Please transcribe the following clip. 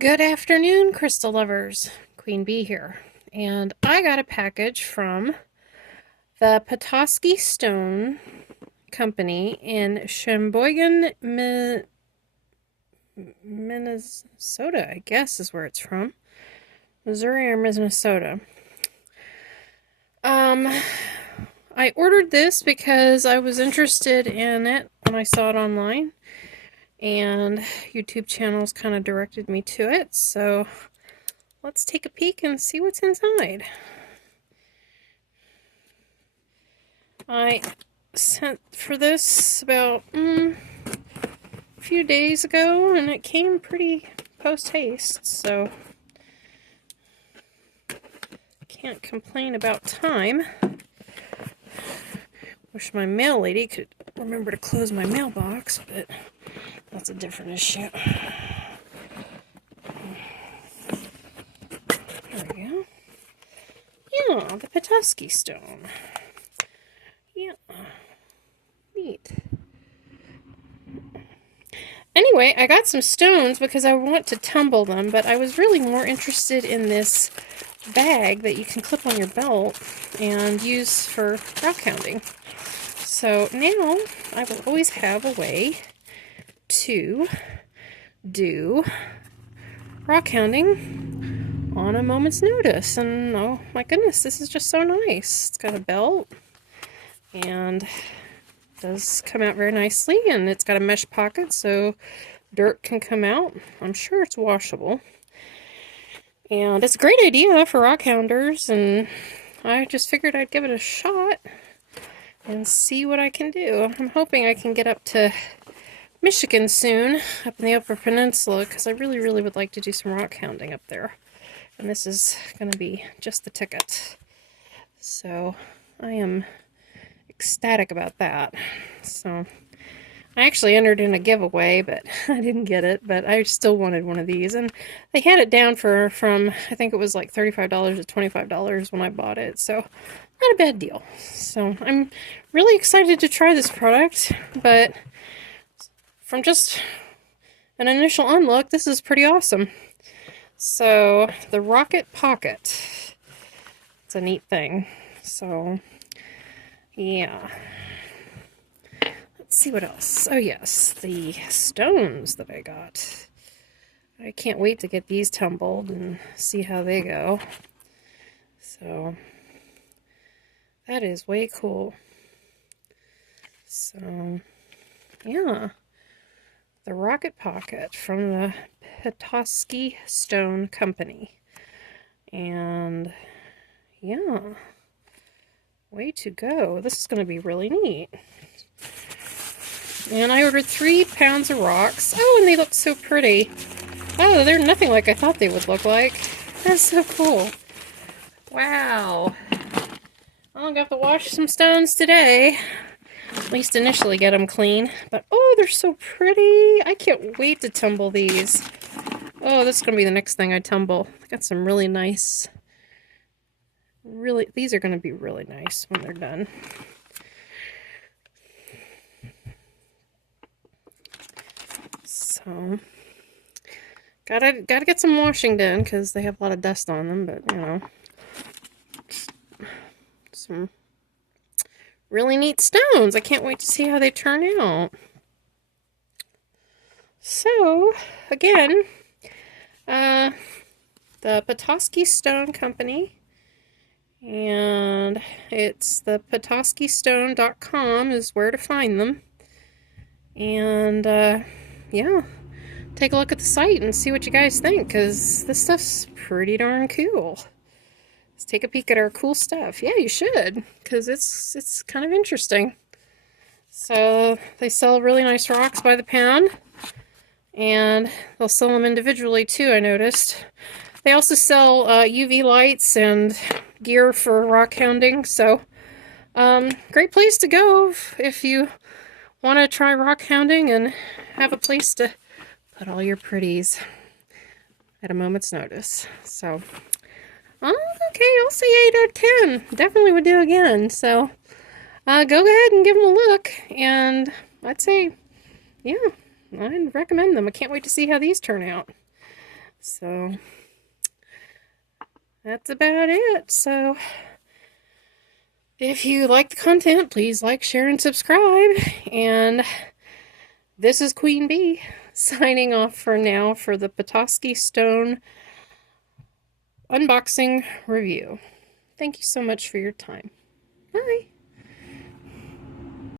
Good afternoon, crystal lovers. Queen Bee here. And I got a package from the Petoskey Stone Company in Sheboygan, Minnesota, I guess is where it's from. Missouri or Minnesota. Um, I ordered this because I was interested in it when I saw it online. And YouTube channels kind of directed me to it, so let's take a peek and see what's inside. I sent for this about a few days ago, and it came pretty post-haste, so can't complain about time. Wish my mail lady could remember to close my mailbox, but that's a different issue. There we go. Yeah, the Petoskey stone. Yeah. Neat. Anyway, I got some stones because I want to tumble them, but I was really more interested in this bag that you can clip on your belt and use for rock hounding. So now I will always have a way to do rock hounding on a moment's notice. And oh my goodness, this is just so nice. It's got a belt and does come out very nicely, and it's got a mesh pocket so dirt can come out. I'm sure it's washable. And it's a great idea for rock hounders, and I just figured I'd give it a shot and see what I can do. I'm hoping I can get up to Michigan soon, up in the Upper Peninsula, because I really, really would like to do some rock hounding up there. And this is going to be just the ticket. So I am ecstatic about that. So I actually entered in a giveaway, but I didn't get it, but I still wanted one of these. And they had it down from I think it was like $35 to $25 when I bought it, so not a bad deal. So I'm really excited to try this product, but from just an initial unlook, this is pretty awesome. So the Rocket Pocket, it's a neat thing. So yeah. Let's see what else. Oh yes, the stones that I got. I can't wait to get these tumbled and see how they go. So that is way cool. So yeah, the Rocket Pocket from the Petoskey Stone Company. And yeah, way to go. This is going to be really neat. And I ordered 3 pounds of rocks. Oh, and they look so pretty. Oh, they're nothing like I thought they would look like. That's so cool. Wow. I'm going to have to wash some stones today. At least initially get them clean. But oh, they're so pretty. I can't wait to tumble these. Oh, this is going to be the next thing I tumble. I got some really nice... these are going to be really nice when they're done. So, gotta get some washing done because they have a lot of dust on them, but you know, some really neat stones. I can't wait to see how they turn out. So, again, the Petoskey Stone Company, and it's the PetoskeyStone.com is where to find them. And yeah, take a look at the site and see what you guys think, because this stuff's pretty darn cool. Let's take a peek at our cool stuff. Yeah, you should, because it's kind of interesting. So they sell really nice rocks by the pound, and they'll sell them individually too, I noticed. They also sell UV lights and gear for rock hounding, so great place to go if you want to try rock hounding and have a place to put all your pretties at a moment's notice. So, okay, I'll say 8 out of 10. Definitely would do again. So, go ahead and give them a look. And I'd say, yeah, I'd recommend them. I can't wait to see how these turn out. So that's about it. So if you like the content, please like, share, and subscribe. And this is Queen Bee signing off for now for the Petoskey Stone unboxing review. Thank you so much for your time. Bye.